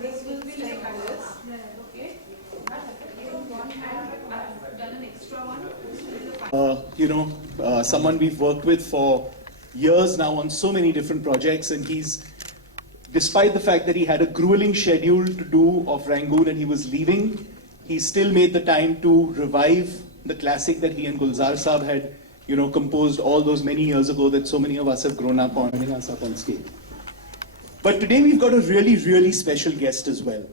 This will be like this. Okay. I've done an extra one. Someone we've worked with for years now on so many different projects, and despite the fact that he had a grueling schedule to do of Rangoon and he was leaving, he still made the time to revive the classic that he and Gulzar Saab had, composed all those many years ago that so many of us have grown up on stage. But today we've got a really, really special guest as well.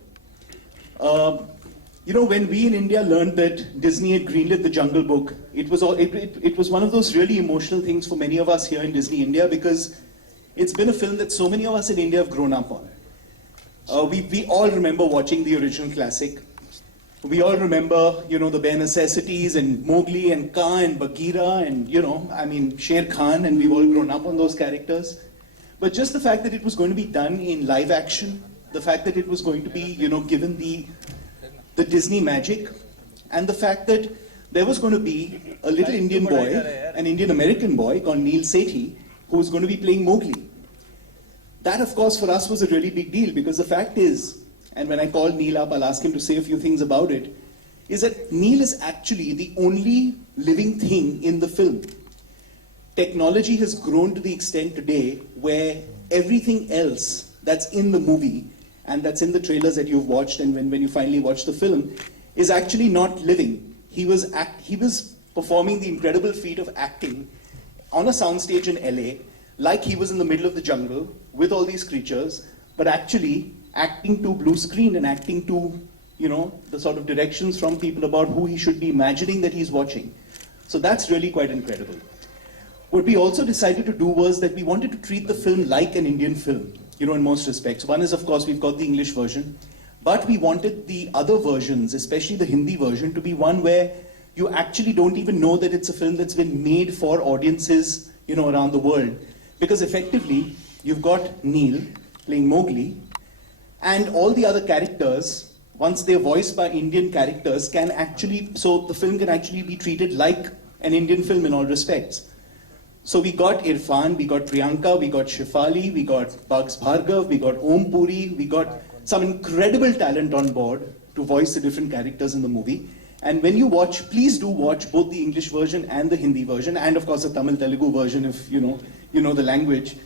When we in India learned that Disney had greenlit The Jungle Book, it was one of those really emotional things for many of us here in Disney India, because it's been a film that so many of us in India have grown up on. We all remember watching the original classic. We all remember, the bare necessities and Mowgli and Kaa and Bagheera and, Sher Khan, and we've all grown up on those characters. But just the fact that it was going to be done in live action, the fact that it was going to be, given the Disney magic, and the fact that there was going to be a little Indian boy, an Indian-American boy called Neil Sethi, who was going to be playing Mowgli. That, of course, for us was a really big deal, because the fact is, and when I call Neil up, I'll ask him to say a few things about it, is that Neil is actually the only living thing in the film. Technology has grown to the extent today where everything else that's in the movie and that's in the trailers that you've watched and when you finally watch the film is actually not living. He was performing the incredible feat of acting on a soundstage in LA like he was in the middle of the jungle with all these creatures, but actually acting to blue screen and acting to, the sort of directions from people about who he should be imagining that he's watching. So that's really quite incredible. What we also decided to do was that we wanted to treat the film like an Indian film, in most respects. One is, of course, we've got the English version, but we wanted the other versions, especially the Hindi version, to be one where you actually don't even know that it's a film that's been made for audiences, around the world. Because effectively, you've got Neil playing Mowgli, and all the other characters, once they're voiced by Indian characters, so the film can actually be treated like an Indian film in all respects. So we got Irfan, we got Priyanka, we got Shefali, we got Bugs Bhargav, we got Om Puri, we got some incredible talent on board to voice the different characters in the movie. And when you watch, please do watch both the English version and the Hindi version, and of course the Tamil Telugu version if you know the language.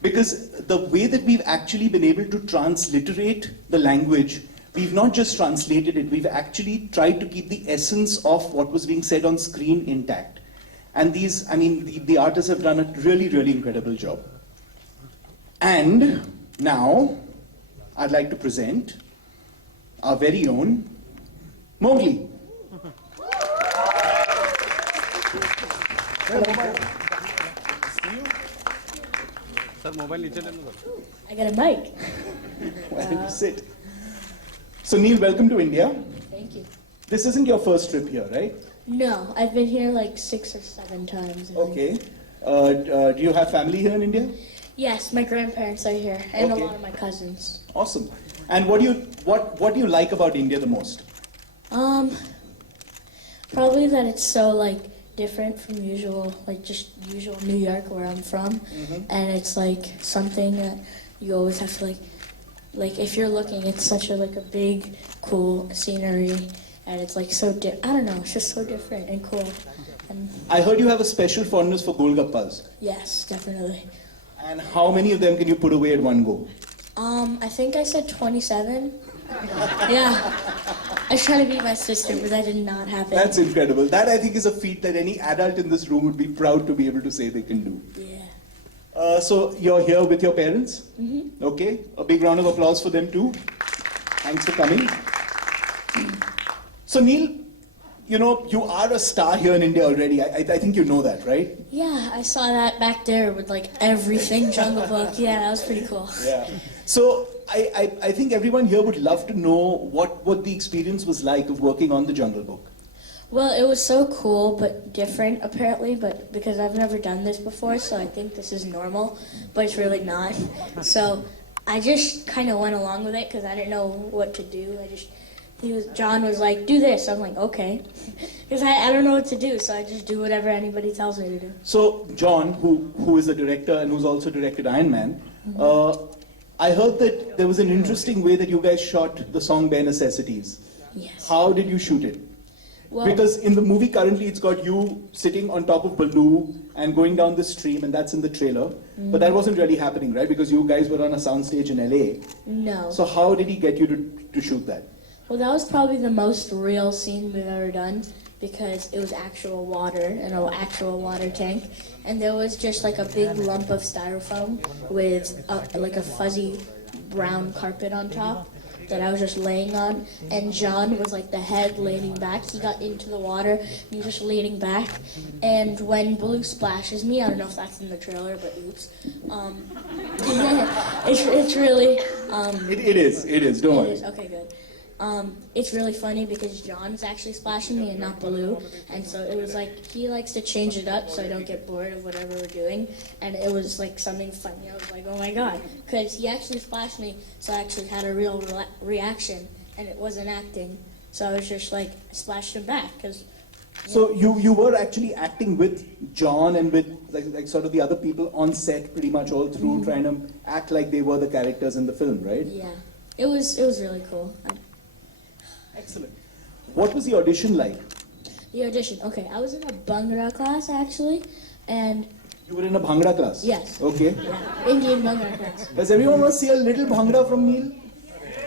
Because the way that we've actually been able to transliterate the language, we've not just translated it, we've actually tried to keep the essence of what was being said on screen intact. And the artists have done a really, really incredible job. And now, I'd like to present our very own Mowgli. I got a mic. Why don't you sit? So Neil, welcome to India. Thank you. This isn't your first trip here, right? No, I've been here like 6 or 7 times. Okay. Do you have family here in India? Yes, my grandparents are here, and Okay. a lot of my cousins. Awesome. And what do you like about India the most? Probably that it's so different from usual New York where I'm from, and it's something that you always have to if you're looking, it's such a big, cool scenery. And it's I don't know, it's just so different and cool. And I heard you have a special fondness for Golgappas. yes, definitely. And how many of them can you put away at one go? I think I said 27. Yeah. I was trying to beat my sister, but that did not happen. That's incredible. That I think is a feat that any adult in this room would be proud to be able to say they can do. Yeah. So you're here with your parents? Mm-hmm. Okay. A big round of applause for them too. Thanks for coming. So Neil, you are a star here in India already. I think you know that, right? Yeah, I saw that back there with everything Jungle Book. Yeah, that was pretty cool. Yeah. So I think everyone here would love to know what the experience was like of working on The Jungle Book. Well, it was so cool, but different apparently, but because I've never done this before, so I think this is normal, but it's really not. So I just kind of went along with it because I didn't know what to do. John was like, do this. I'm like, okay. Because I don't know what to do, so I just do whatever anybody tells me to do. So John, who is the director and who's also directed Iron Man, I heard that there was an interesting way that you guys shot the song Bare Necessities. Yes. How did you shoot it? Well, Because in the movie currently it's got you sitting on top of Baloo and going down the stream, and that's in the trailer. But that wasn't really happening, right? Because you guys were on a soundstage in LA. no. So how did he get you to shoot that? Well, that was probably the most real scene we've ever done because it was actual water in an actual water tank, and there was just like a big lump of styrofoam with like a fuzzy brown carpet on top that I was just laying on, and John was like the head leaning back. He got into the water, and he was just leaning back, and when Baloo splashes me, I don't know if that's in the trailer, but oops, it's really, It is, don't it worry. is, okay, good. It's really funny because John's actually splashing me and not Baloo, and so it was like he likes to change it up so I don't get bored of whatever we're doing, and it was like something funny. I was like, oh my god, because he actually splashed me, so I actually had a real reaction, and it wasn't acting. So I was just like splashed him back because. So you were actually acting with John and with like sort of the other people on set pretty much all through, trying to act like they were the characters in the film, right? Yeah, it was really cool. Excellent. What was the audition like? The audition. Okay, I was in a Bhangra class actually, and You were in a Bhangra class? yes, Okay. yeah, Indian Bhangra class. Does everyone want to see a little Bhangra from Neil?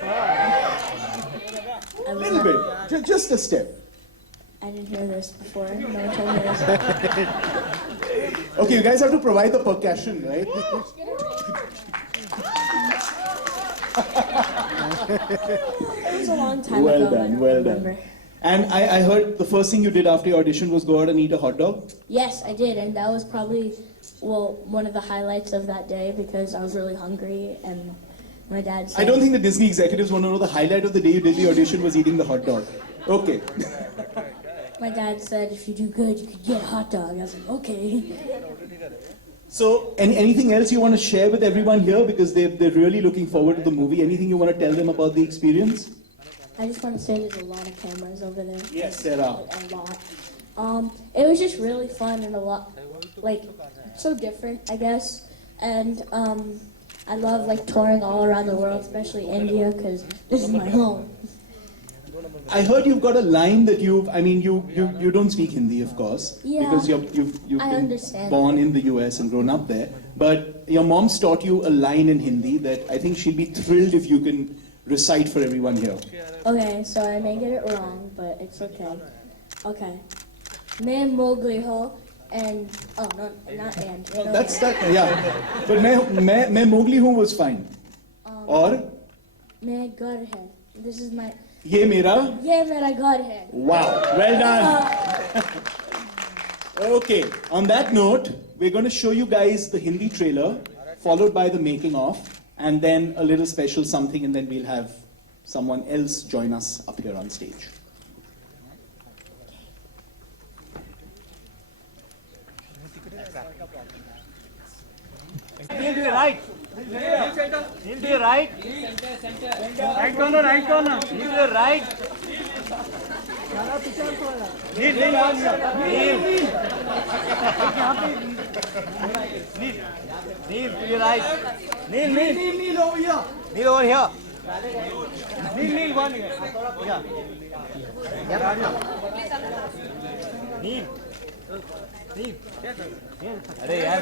I A was little not- bit. Just a step. I didn't hear this before. No one told me this. Okay, you guys have to provide the percussion, right? It was a long time Well ago. I done, don't well remember. done. And I heard the first thing you did after your audition was go out and eat a hot dog? Yes, I did, and that was probably one of the highlights of that day because I was really hungry, and my dad said. I don't think the Disney executives want to know the highlight of the day you did the audition was eating the hot dog. Okay. My dad said if you do good, you could get a hot dog. I was like, okay. So, anything else you want to share with everyone here? Because they're really looking forward to the movie. Anything you want to tell them about the experience? I just want to say there's a lot of cameras over there. Yes, there are. Like, a lot. It was just really fun and a lot, like, so different, I guess. And I love like touring all around the world, especially India, because this is my home. I heard you've got a line that you don't speak Hindi, of course, Yeah, because you've I been understand. born in the US and grown up there. But your mom's taught you a line in Hindi that I think she'd be thrilled if you can recite for everyone here. Okay, so I may get it wrong, but it's okay. Okay. Main Mowgli ho and oh no, not and. Well, no, that's that, yeah. But मैं Mowgli हूँ was fine. और मैं घर है. This is my. ये मेरा. ये मेरा घर है. Wow, well done. Okay, on that note, we're going to show you guys the Hindi trailer, followed by the making of, and then a little special something, and then we'll have someone else join us up here on stage. Kneel to the right. Kneel to the right. Right corner, right corner. Kneel to the right. Kneel, kneel, kneel. Kneel to your right. Kneel, kneel. Kneel over here. Kneel over here. Kneel, kneel one here. Yeah. Kneel. Kneel. अरे यार